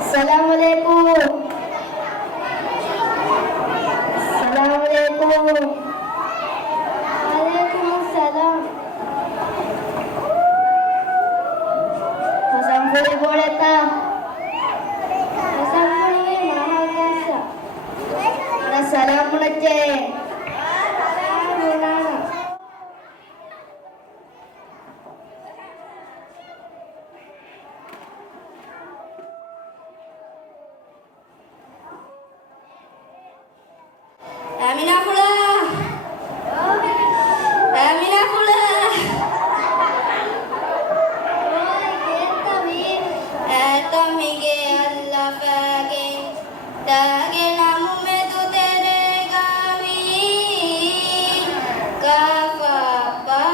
Assalamualaikum. Assalamualaikum. Waalaikumsalam. Assalamualaikum boleh tak? Assalamualaikum mahakasa. Assalamualaikum. Aminah pula. Aminah pula. Tamige Allah fagin tage namu mein tu tere gavi kafa pa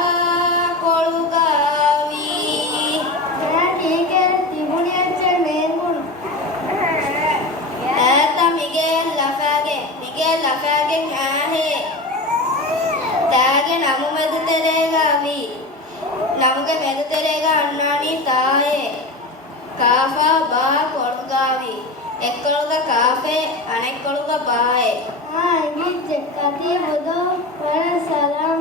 kolu gavi Tige tibuni aja nengun. tamige Allah fagin tige Allah fagin ahe tage namu mein tu tere gavi namuge mein tu tere ga annani taye Kafa बा कोलगावी एक्कोलगा cafe अनेक्कोलगा बाए Ini cekati bodoh para salam.